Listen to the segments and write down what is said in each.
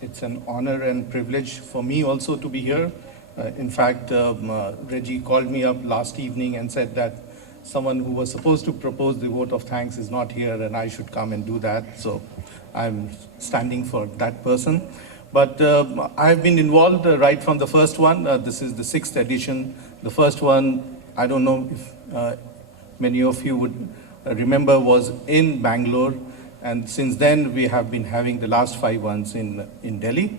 It's an honor and privilege for me also to be here. In fact, Reggie called me up last evening and said that someone who was supposed to propose the vote of thanks is not here and I should come and do that. So I'm standing for that person. But I've been involved right from the first one. This is the 6th edition. The first one, I don't know if many of you would remember, was in Bangalore. And since then, we have been having the last 5 ones in Delhi.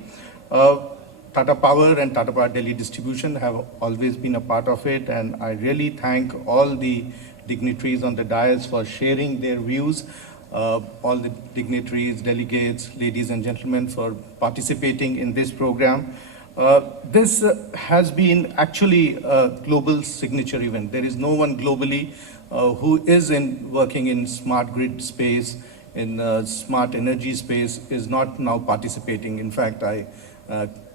Tata Power and Tata Power Delhi Distribution have always been a part of it. And I really thank all the dignitaries on the dais for sharing their views. All the dignitaries, delegates, ladies and gentlemen, for participating in this program. This has been actually a global signature event. There is no one globally who is working in smart grid space, in smart energy space, is not now participating. In fact, I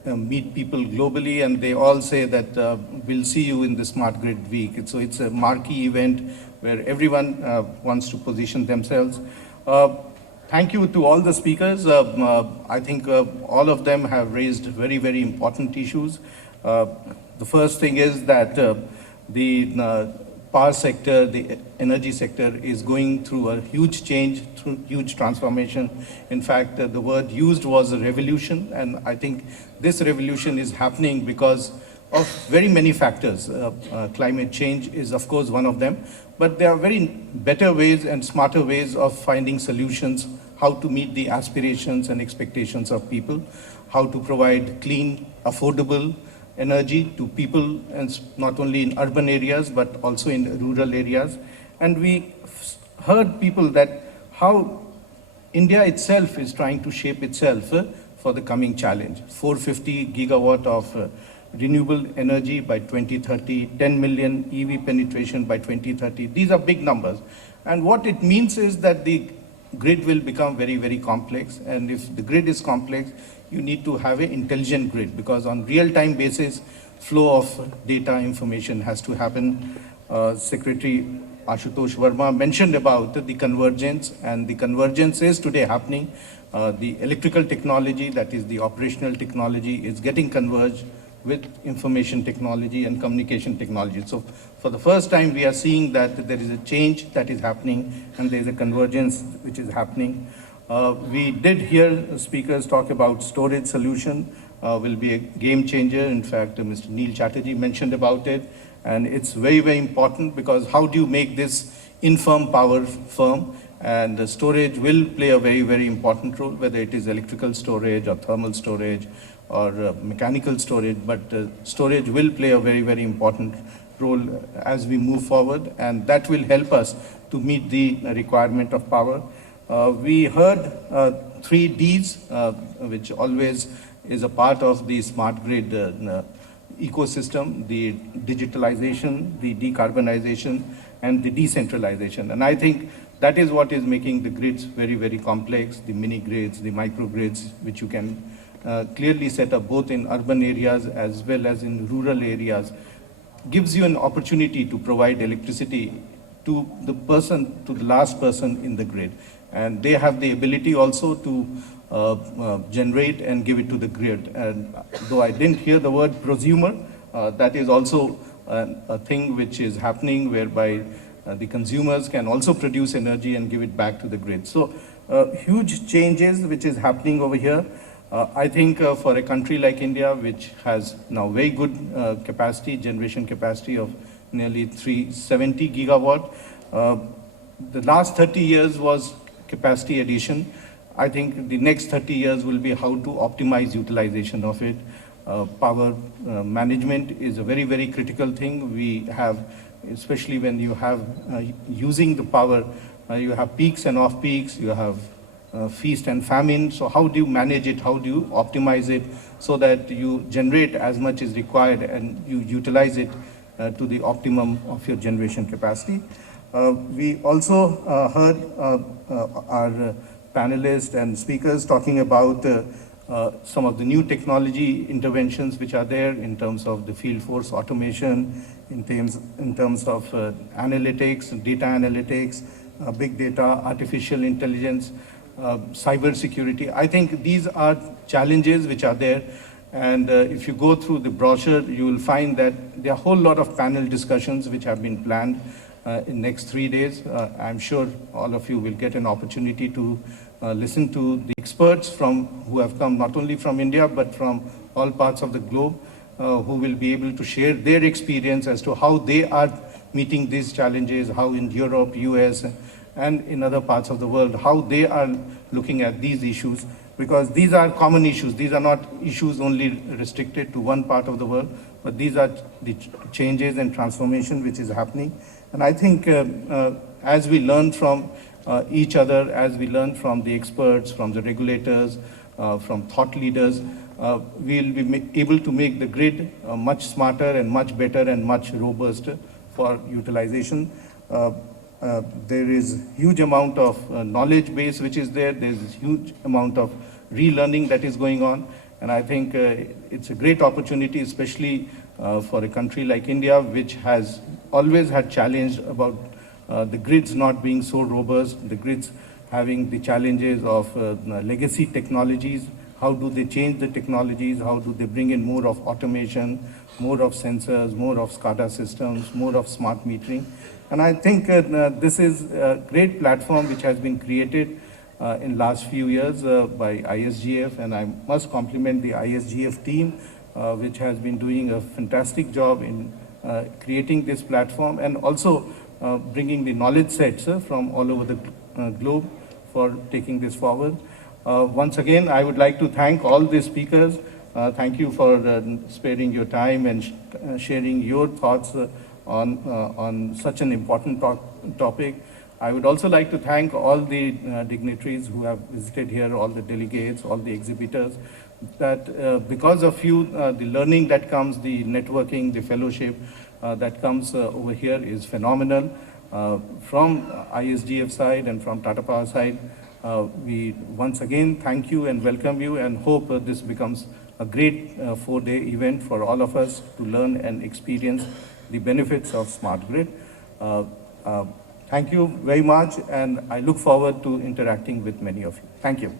meet people globally and they all say that we'll see you in the Smart Grid Week. So it's a marquee event where everyone wants to position themselves. Thank you to all the speakers. I think all of them have raised very, very important issues. The first thing is that the power sector, the energy sector is going through a huge change, through huge transformation. In fact, the word used was a revolution, and I think this revolution is happening because of very many factors. Climate change is, of course, one of them, but there are very better ways and smarter ways of finding solutions, how to meet the aspirations and expectations of people, how to provide clean, affordable energy to people, and not only in urban areas, but also in rural areas. And we heard people that how India itself is trying to shape itself for the coming challenge. 450 gigawatt of renewable energy by 2030, 10 million EV penetration by 2030. These are big numbers. And what it means is that the grid will become very, very complex. And if the grid is complex, you need to have an intelligent grid, because on real-time basis, flow of data information has to happen. Secretary Ashutosh Verma mentioned about the convergence, and the convergence is today happening. The electrical technology, that is the operational technology, is getting converged with information technology and communication technology. So for the first time, we are seeing that there is a change that is happening and there is a convergence which is happening. We did hear speakers talk about storage solution will be a game changer. In fact, Mr. Neil Chatterjee mentioned about it, and it's very, very important, because how do you make this infirm power firm? And the storage will play a very, very important role, whether it is electrical storage or thermal storage or mechanical storage, but storage will play a very, very important role as we move forward, and that will help us to meet the requirement of power. We heard 3 Ds, which always is a part of the smart grid ecosystem: the digitalization, the decarbonization, and the decentralization. And I think that is what is making the grids very, very complex, the mini grids, the micro grids, which you can clearly set up both in urban areas as well as in rural areas, gives you an opportunity to provide electricity to the person, to the last person in the grid. And they have the ability also to generate and give it to the grid. And though I didn't hear the word prosumer, that is also a thing which is happening, whereby the consumers can also produce energy and give it back to the grid. So huge changes which is happening over here. I think for a country like India, which has now very good capacity, generation capacity of nearly 370 gigawatt, the last 30 years was capacity addition. I think the next 30 years will be how to optimize utilization of it. Power management is a very, very critical thing. We have, especially when you have using the power, you have peaks and off peaks, you have feast and famine. So how do you manage it? How do you optimize it so that you generate as much as required and you utilize it to the optimum of your generation capacity? We also heard our panelists and speakers talking about some of the new technology interventions which are there in terms of the field force automation, in terms of analytics, data analytics, big data, artificial intelligence, cyber security. I think these are challenges which are there. And if you go through the brochure, you will find that there are a whole lot of panel discussions which have been planned in next 3 days. I'm sure all of you will get an opportunity to listen to the experts who have come not only from India, but from all parts of the globe, who will be able to share their experience as to how they are meeting these challenges, how in Europe, US, and in other parts of the world, how they are looking at these issues, because these are common issues. These are not issues only restricted to one part of the world, but these are the changes and transformation which is happening. And I think as we learn from each other, as we learn from the experts, from the regulators, from thought leaders, we'll be able to make the grid much smarter and much better and much robust for utilization. There is huge amount of knowledge base which is there. There's huge amount of relearning that is going on. And I think it's a great opportunity, especially for a country like India, which has always had challenge about the grids not being so robust, the grids having the challenges of legacy technologies. How do they change the technologies? How do they bring in more of automation, more of sensors, more of SCADA systems, more of smart metering? And I think this is a great platform which has been created in last few years by ISGF, and I must compliment the ISGF team, which has been doing a fantastic job in creating this platform and also bringing the knowledge sets from all over the globe for taking this forward. Once again, I would like to thank all the speakers. Thank you for sparing your time and sharing your thoughts on such an important topic. I would also like to thank all the dignitaries who have visited here, all the delegates, all the exhibitors, that because of you, the learning that comes, the networking, the fellowship that comes over here is phenomenal. From ISGF side and from Tata Power side, we once again thank you and welcome you and hope this becomes a great 4-day event for all of us to learn and experience the benefits of smart grid. Thank you very much, and I look forward to interacting with many of you. Thank you.